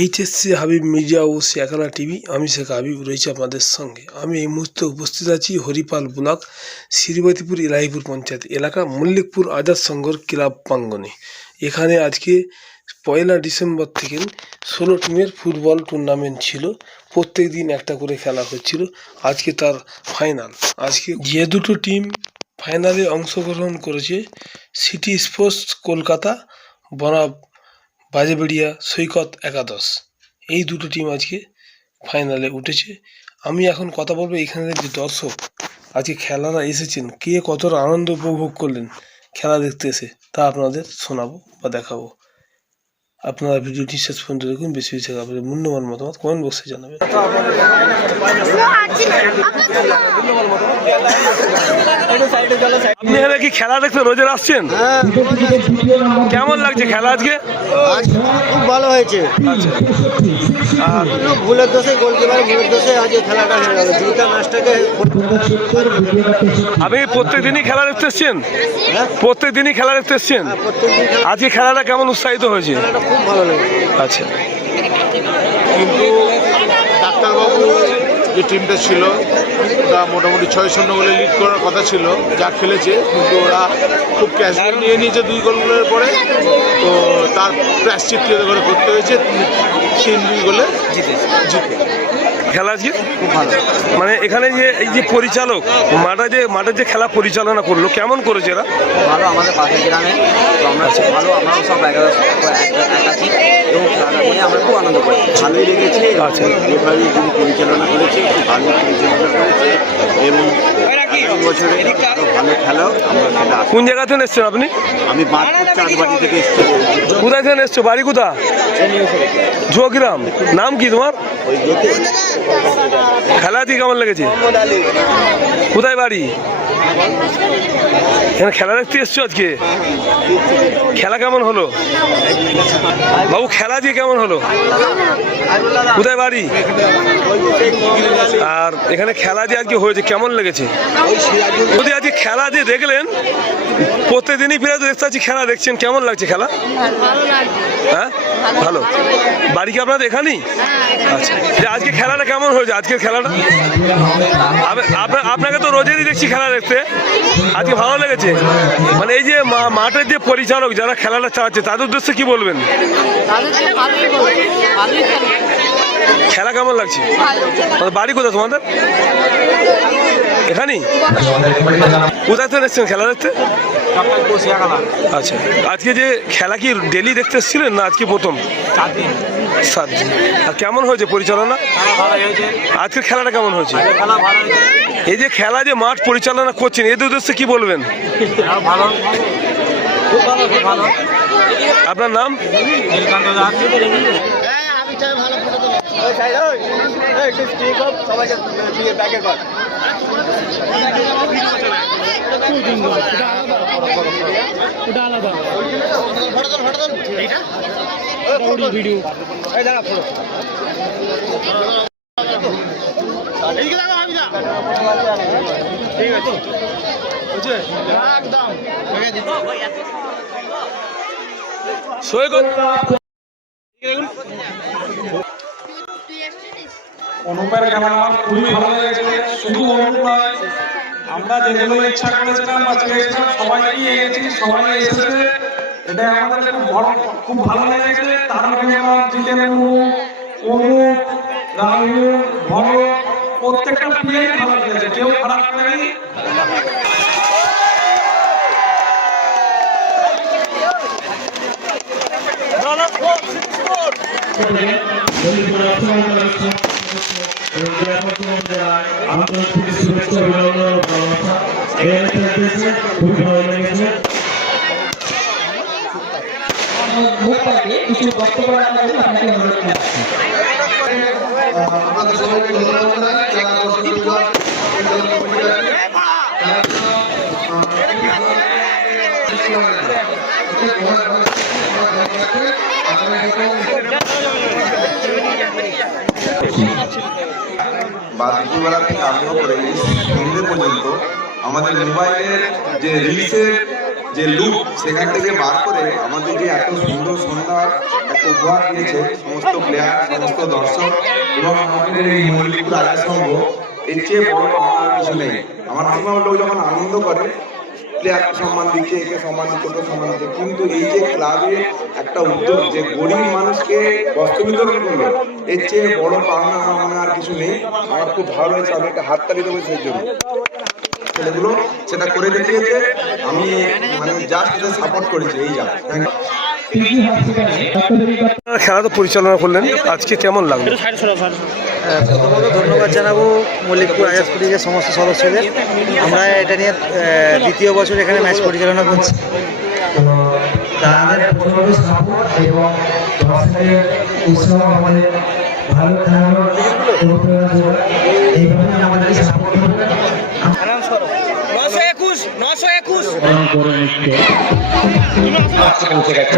HSC Habib media ও শেখানা TV. আমি শেখ হাবিব রয়েছি আপনাদের সঙ্গে। আমি এই মুহূর্তে উপস্থিত আছি হরিপাল ব্লক শ্রীবতীপুর ইলাহিপুর পঞ্চায়েত এলাকা মল্লিকপুর আজাদ সংঘর ক্লাব প্রাঙ্গণে। এখানে আজকে 1 ডিসেম্বর থেকে 16 টিমের ফুটবল টুর্নামেন্ট ছিল। প্রত্যেক দিন একটা করে খেলা হচ্ছিল। আজকে তার ফাইনাল। আজকে যে দুটো টিম ফাইনালে অংশগ্রহণ করেছে, সিটি স্পোর্টস কলকাতা বনাম বাজেবেড়িয়া সৈকত একাদশ, এই দুটো টিম আজকে ফাইনালে উঠেছে। আমি এখন কথা বলবো এখানে যে দর্শক আজকে খেলারা এসেছেন, কে কতটা আনন্দ উপভোগ করলেন খেলা দেখতে এসে, তা আপনাদের শোনাবো বা দেখাবো। আপনারা ভিডিওটি শেষ পর্যন্ত দেখুন। বেশি বেশি আপনাদের মূল্যবান মতামত কমেন্ট বক্সে জানাবেন। আপনি এখানে কি খেলা দেখতে রোজে আসছেন? কেমন লাগছে খেলা আজকে? খুব ভালো হয়েছে। ভুলের দোষে গোলকিপার ভুলের দোষে আজকে খেলাটা হয়ে গেল। দুইটা ম্যাচটাকে আপনি প্রত্যেক দিনই খেলা দেখতে এসছেন? প্রত্যেক দিনই খেলা দেখতে এসছেন? আজকে খেলাটা কেমন উৎসাহিত হয়েছে? খুব ভালো লেগেছে। আচ্ছা, কিন্তু ডাক্তারবাবু যে টিমটা ছিল ওটা মোটামুটি 6-0 বলে লিড করার কথা ছিল, যা খেলেছে, কিন্তু ওরা খুব ক্যাশুয়াল নিয়ে নিয়েছে 2 গোলের পরে। তো তার প্রায়শ্চিত্ত করে করতে হয়েছে, 3-2 গোলে জিতে। খেলা আজকে খুব ভালো। মানে এখানে যে এই যে পরিচালক মাঠে যে খেলা পরিচালনা করলো, কেমন করেছে এরা? ভালো, আমাদের পাশের গ্রামে আমরা ভালো, আমরাও সব একাছি এবং খেলাটা নিয়ে আমরা খুব আনন্দ করি। ভালোই লেগেছে। আচ্ছা, যেভাবে যিনি পরিচালনা করেছে খুব ভালো পরিচালনা করেছে এবং বছরে আরও ভালো খেলাও আমরা খেলা। কোন জায়গা থেকে এসছেন আপনি? আমি বাঁধপুর চাঁদবাড়ি থেকে এসেছি। কোথায় থেকে এসছো? বাড়ি কোথা? জোগ্রাম। নাম কি তোমার? খেলা দিয়ে কেমন লেগেছে? কোথায় বাড়ি? এখানে খেলা দেখতে এসছো আজকে? খেলা কেমন হলো বাবু? খেলা দিয়ে কেমন হলো? কোথায় বাড়ি? আর এখানে খেলা দিয়ে আজকে হয়েছে, কেমন লেগেছে? যদি আজকে খেলা দিয়ে দেখলেন, প্রত্যেকদিনই ফিরে দেখতে পাচ্ছি খেলা দেখছেন, কেমন লাগছে খেলা? হ্যাঁ, ভালো। বাড়ি কি আপনাদের এখানেই? আচ্ছা, আজকে খেলাটা কেমন হয়েছে? আজকের খেলাটা আপনাকে তো রোজেরই দেখছি খেলা দেখতে, আজকে ভালো লেগেছে? মানে এই যে মাঠের যে পরিচালক যারা খেলাটা চালাচ্ছে, তাদের উদ্দেশ্যে কি বলবেন? খেলা কেমন লাগছে? বাড়ি কোথায় তোমাদের? এখানেই? কোথায় থেকে এসছেন খেলা দেখতে? আচ্ছা, আজকে যে খেলা কি ডেলি দেখতে এসেছিলেন না আজকে প্রথম? 7 দিন। আর কেমন হয়েছে পরিচালনা? আজকের খেলাটা কেমন হয়েছে? এই যে খেলা যে মাঠ পরিচালনা করছেন, এদের উদ্দেশ্যে কি বলবেন? আপনার নাম? ভিডিও অনুপের খেলা আমার খুবই ভালো লেগেছে। শুধু অনুপ নয়, আমরা যেগুলো ইচ্ছা করেছিলাম বা চেয়েছিলাম সবাইকেই এনেছি, সবাই এসেছে। এটা আমাদের খুব ভালো লেগেছে। তার মধ্যে জিতেন অনুপ, রাহুল, ভরত, প্রত্যেকটা প্লেয়ারই ভালো লেগেছে, কেউ খারাপ করেনি। কিছু বক্তব্য রাখার জন্য আপনাকে অনুরোধ করছি। বা দুপুরবেলা থেকে আরম্ভ করে সন্ধ্যে পর্যন্ত আমাদের মোবাইলের যে রিলসের যে লুপ সেখান থেকে বার করে আমাদের যে এত সুন্দর সন্ধ্যা একটা উপহার দিয়েছে সমস্ত প্লেয়ার, সমস্ত দর্শক এবং আমাদের এই মল্লিকপুর আজাদ সংঘ, এর চেয়ে বড় পাওয়ার আর কিছু নেই। আমার ম্যাক্সিমাম লোক যখন আনন্দ করে প্লেয়ারকে সম্মান দিচ্ছে, একে সম্মান দিচ্ছে, ওকে সম্মান দিচ্ছে, কিন্তু এই যে ক্লাবে একটা উদ্যোগ যে গরিব মানুষকে বস্ত্র বিতরণ করলো, এর চেয়ে বড় পাওনা আমার মনে আর কিছু নেই। আমার খুব ভালো হয়েছে, আমি একটা হাততালি দেবো সেই জন্য। ছেলেগুলো সেটা করে দেখিয়েছে, আমি মানে জাস্ট সাপোর্ট করেছি, এই যা। Thank you. খেলা তো পরিচালনা করলেন, আজকে কেমন লাগলো? প্রথমত ধন্যবাদ জানাবো মল্লিকপুর আজাদ পুলিশের সমস্ত সদস্যদের। আমরা এটা নিয়ে দ্বিতীয় বছর এখানে ম্যাচ পরিচালনা করছি। তাদের প্রচন্ড সাপোর্ট এবং দর্শকের উৎসাহ আমাদের ভালো খেলানোর অনুপ্রেরণা যোগায়। এইভাবে আমাদের সাপোর্ট করবে। পৌঁছে গেছে।